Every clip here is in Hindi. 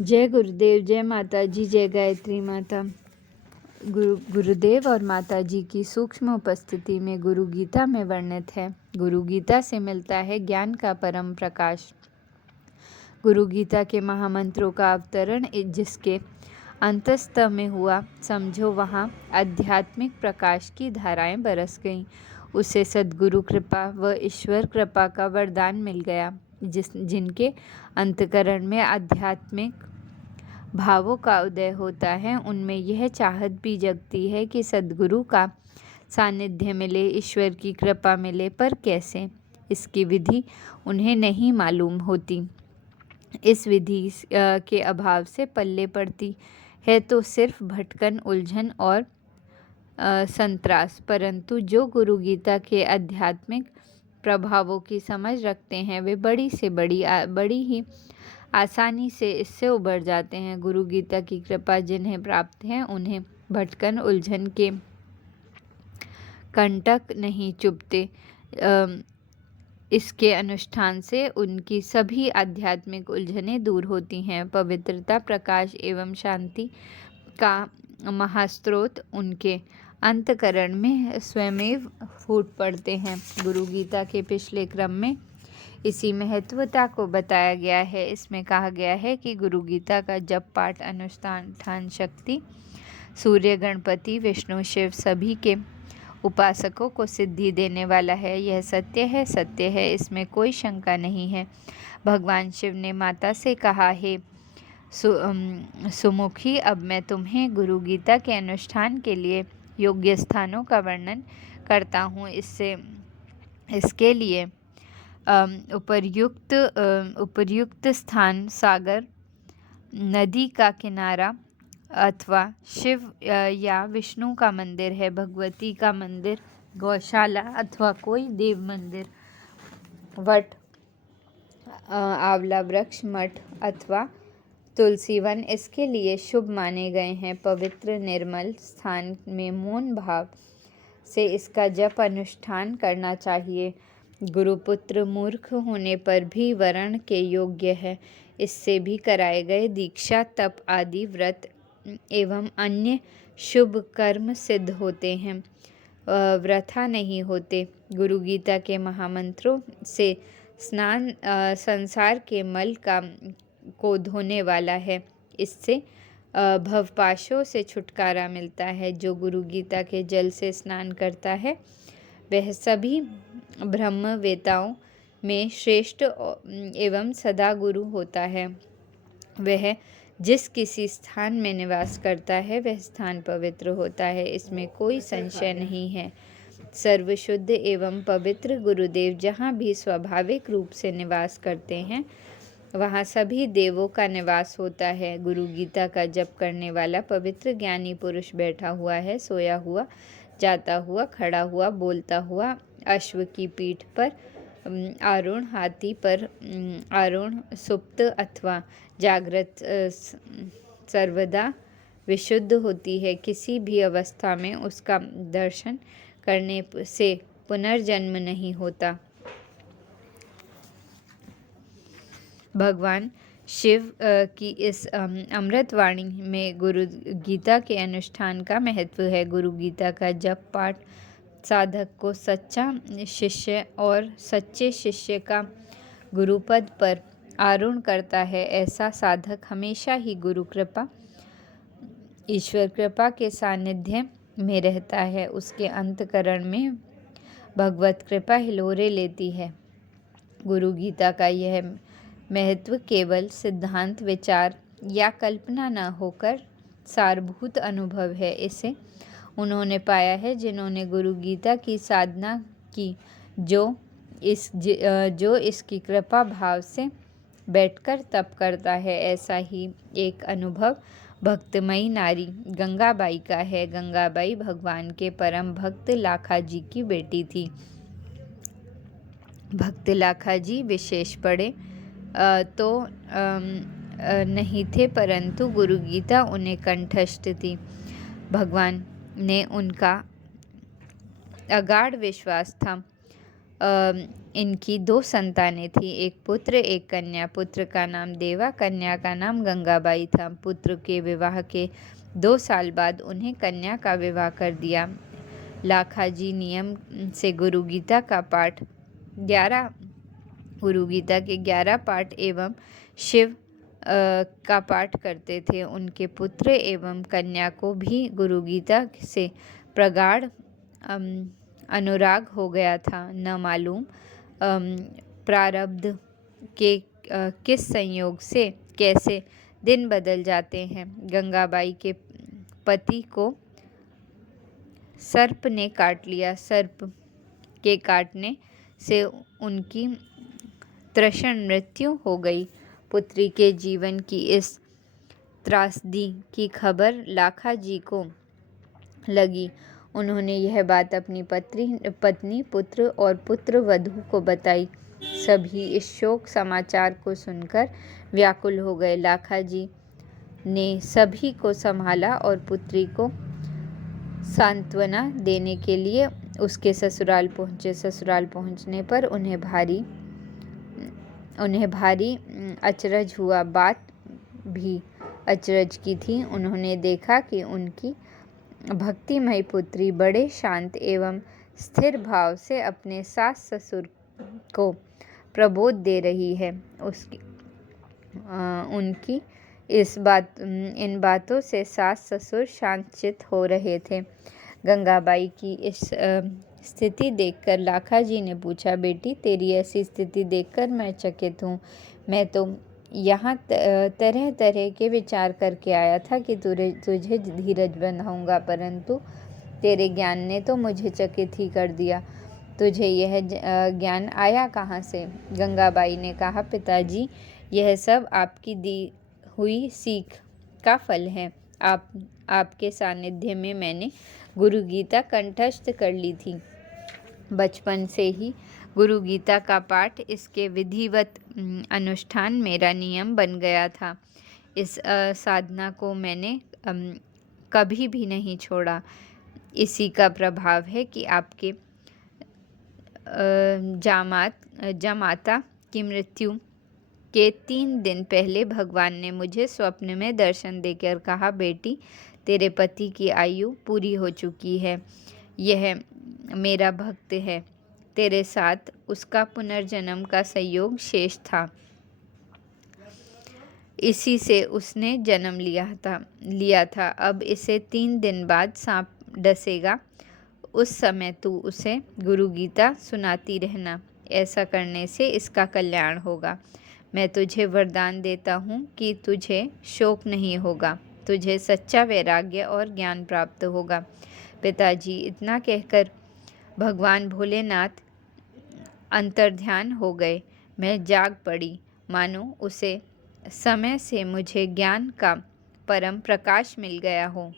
जय गुरुदेव, जय माता जी, जय गायत्री माता। गुरुदेव और माता जी की सूक्ष्म उपस्थिति में गुरु गीता में वर्णित है। गुरु गीता से मिलता है ज्ञान का परम प्रकाश। गुरु गीता के महामंत्रों का अवतरण जिसके अंतस्तः में हुआ, समझो वहाँ आध्यात्मिक प्रकाश की धाराएं बरस गईं। उसे सद्गुरु कृपा व ईश्वर कृपा का वरदान मिल गया, जिनके अंतकरण में आध्यात्मिक भावों का उदय होता है। उनमें यह चाहत भी जगती है कि सद्गुरु का सानिध्य मिले, ईश्वर की कृपा मिले, पर कैसे, इसकी विधि उन्हें नहीं मालूम होती। इस विधि के अभाव से पल्ले पड़ती है तो सिर्फ भटकन, उलझन और संत्रास। परंतु जो गुरु गीता के आध्यात्मिक प्रभावों की समझ रखते हैं, वे बड़ी ही आसानी से इससे उबर जाते हैं। गुरु गीता की कृपा जिन्हें प्राप्त है, उन्हें भटकन, उलझन के कंटक नहीं चुभते। इसके अनुष्ठान से उनकी सभी आध्यात्मिक उलझनें दूर होती हैं। पवित्रता, प्रकाश एवं शांति का महास्रोत उनके अंतकरण में स्वयमेव फूट पड़ते हैं। गुरु गीता के पिछले क्रम में इसी महत्वता को बताया गया है। इसमें कहा गया है कि गुरु गीता का जप, पाठ, अनुष्ठान शक्ति सूर्य, गणपति, विष्णु, शिव सभी के उपासकों को सिद्धि देने वाला है। यह सत्य है, इसमें कोई शंका नहीं है। भगवान शिव ने माता से कहा, हे सुमुखी, अब मैं तुम्हें गुरु गीता के अनुष्ठान के लिए योग्य स्थानों का वर्णन करता हूँ। इसके लिए उपर्युक्त स्थान सागर, नदी का किनारा अथवा शिव या विष्णु का मंदिर है, भगवती का मंदिर, गौशाला अथवा कोई देव मंदिर, वट, आंवला वृक्ष, मठ अथवा तुलसी वन इसके लिए शुभ माने गए हैं। पवित्र निर्मल स्थान में मौन भाव से इसका जप अनुष्ठान करना चाहिए। गुरुपुत्र मूर्ख होने पर भी वरण के योग्य है। इससे भी कराए गए दीक्षा, तप आदि व्रत एवं अन्य शुभ कर्म सिद्ध होते हैं, वृथा नहीं होते। गुरु गीता के महामंत्रों से स्नान संसार के मल को धोने वाला है। इससे भवपाशों से छुटकारा मिलता है। जो गुरु गीता के जल से स्नान करता है, वह सभी ब्रह्मवेताओं में श्रेष्ठ एवं सदा गुरु होता है। वह जिस किसी स्थान में निवास करता है, वह स्थान पवित्र होता है, इसमें कोई संशय नहीं है। सर्वशुद्ध एवं पवित्र गुरुदेव जहाँ भी स्वाभाविक रूप से निवास करते हैं, वहाँ सभी देवों का निवास होता है। गुरु गीता का जप करने वाला पवित्र ज्ञानी पुरुष बैठा हुआ है, सोया हुआ, जाता हुआ, खड़ा हुआ, बोलता हुआ, अश्व की पीठ पर आरूढ़, हाथी पर आरूढ़, सुप्त अथवा जागृत, सर्वदा विशुद्ध होती है। किसी भी अवस्था में उसका दर्शन करने से पुनर्जन्म नहीं होता। भगवान शिव की इस अमृतवाणी में गुरु गीता के अनुष्ठान का महत्व है। गुरु गीता का जप, पाठ साधक को सच्चा शिष्य और सच्चे शिष्य का गुरुपद पर आरूढ़ करता है। ऐसा साधक हमेशा ही गुरु कृपा, ईश्वर कृपा के सानिध्य में रहता है। उसके अंतकरण में भगवत कृपा हिलोरे लेती है। गुरु गीता का यह महत्व केवल सिद्धांत, विचार या कल्पना न होकर सारभूत अनुभव है। इसे उन्होंने पाया है जिन्होंने गुरु गीता की साधना की, जो इसकी कृपा भाव से बैठकर तप करता है। ऐसा ही एक अनुभव भक्तमयी नारी गंगाबाई का है। गंगाबाई भगवान के परम भक्त लाखाजी की बेटी थी। भक्त लाखाजी विशेष पढ़े तो नहीं थे, परंतु गुरु गीता उन्हें कंठस्थ थी। भगवान ने उनका अगाध विश्वास था। इनकी 2 संतानें थीं, एक पुत्र एक कन्या। पुत्र का नाम देवा, कन्या का नाम गंगाबाई था। पुत्र के विवाह के 2 साल बाद उन्हें कन्या का विवाह कर दिया। लाखाजी नियम से गुरु गीता के 11 पाठ एवं शिव का पाठ करते थे। उनके पुत्र एवं कन्या को भी गुरु गीता से प्रगाढ़ अनुराग हो गया था। न मालूम प्रारब्ध के किस संयोग से कैसे दिन बदल जाते हैं। गंगाबाई के पति को सर्प ने काट लिया। सर्प के काटने से उनकी तृषण मृत्यु हो गई। पुत्री के जीवन की इस त्रासदी की खबर लाखाजी को लगी। उन्होंने यह बात अपनी पत्नी, पुत्र और पुत्र वधू को बताई। सभी इस शोक समाचार को सुनकर व्याकुल हो गए। लाखाजी ने सभी को संभाला और पुत्री को सांत्वना देने के लिए उसके ससुराल पहुँचे। ससुराल पहुँचने पर उन्हें भारी अचरज हुआ। बात भी अचरज की थी। उन्होंने देखा कि उनकी भक्तिमयी पुत्री बड़े शांत एवं स्थिर भाव से अपने सास ससुर को प्रबोध दे रही है। उनकी इन बातों से सास ससुर शांतचित्त हो रहे थे। गंगाबाई की इस स्थिति देखकर लाखाजी ने पूछा, बेटी तेरी ऐसी स्थिति देखकर मैं चकित हूँ। मैं तो यहाँ तरह तरह के विचार करके आया था कि तुझे धीरज बंधाऊंगा, परंतु तेरे ज्ञान ने तो मुझे चकित ही कर दिया। तुझे यह ज्ञान आया कहाँ से? गंगाबाई ने कहा, पिताजी यह सब आपकी दी हुई सीख का फल है। आपके सानिध्य में मैंने गुरु गीता कंठस्थ कर ली थी। बचपन से ही गुरु गीता का पाठ, इसके विधिवत अनुष्ठान मेरा नियम बन गया था। इस साधना को मैंने कभी भी नहीं छोड़ा। इसी का प्रभाव है कि आपके जामाता की मृत्यु के 3 दिन पहले भगवान ने मुझे स्वप्न में दर्शन देकर कहा, बेटी तेरे पति की आयु पूरी हो चुकी है। यह मेरा भक्त है। तेरे साथ उसका पुनर्जन्म का संयोग शेष था। इसी से उसने जन्म लिया था। अब इसे 3 दिन बाद सांप डसेगा। उस समय तू उसे गुरु गीता सुनाती रहना। ऐसा करने से इसका कल्याण होगा। मैं तुझे वरदान देता हूँ कि तुझे शोक नहीं होगा। तुझे सच्चा वैराग्य और ज्ञान प्राप्त होगा। पिताजी इतना कहकर भगवान भोलेनाथ अंतर्ध्यान हो गए। मैं जाग पड़ी, मानो उसे समय से मुझे ज्ञान का परम प्रकाश मिल गया हो।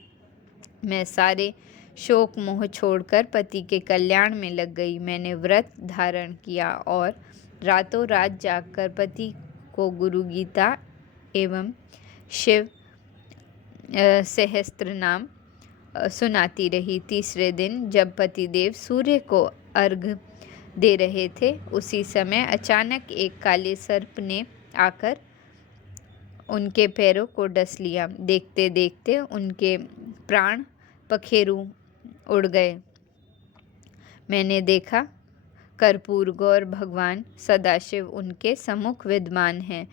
मैं सारे शोक मोह छोड़कर पति के कल्याण में लग गई। मैंने व्रत धारण किया और रातों रात जागकर पति को गुरु गीता एवं शिव सहस्त्र नाम सुनाती रही। तीसरे दिन जब पतिदेव सूर्य को अर्घ्य दे रहे थे, उसी समय अचानक एक काले सर्प ने आकर उनके पैरों को डस लिया। देखते देखते उनके प्राण पखेरु उड़ गए। मैंने देखा कर्पूर गौर भगवान सदाशिव उनके सम्मुख विद्यमान हैं।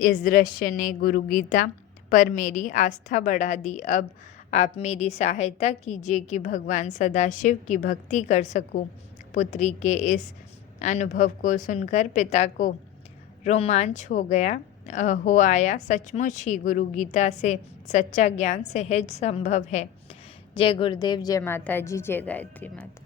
इस दृश्य ने गुरु गीता पर मेरी आस्था बढ़ा दी। अब आप मेरी सहायता कीजिए कि भगवान सदाशिव की भक्ति कर सकूं। पुत्री के इस अनुभव को सुनकर पिता को रोमांच हो आया। सचमुच ही गुरु गीता से सच्चा ज्ञान सहज संभव है। जय गुरुदेव, जय माता जी, जय गायत्री माता।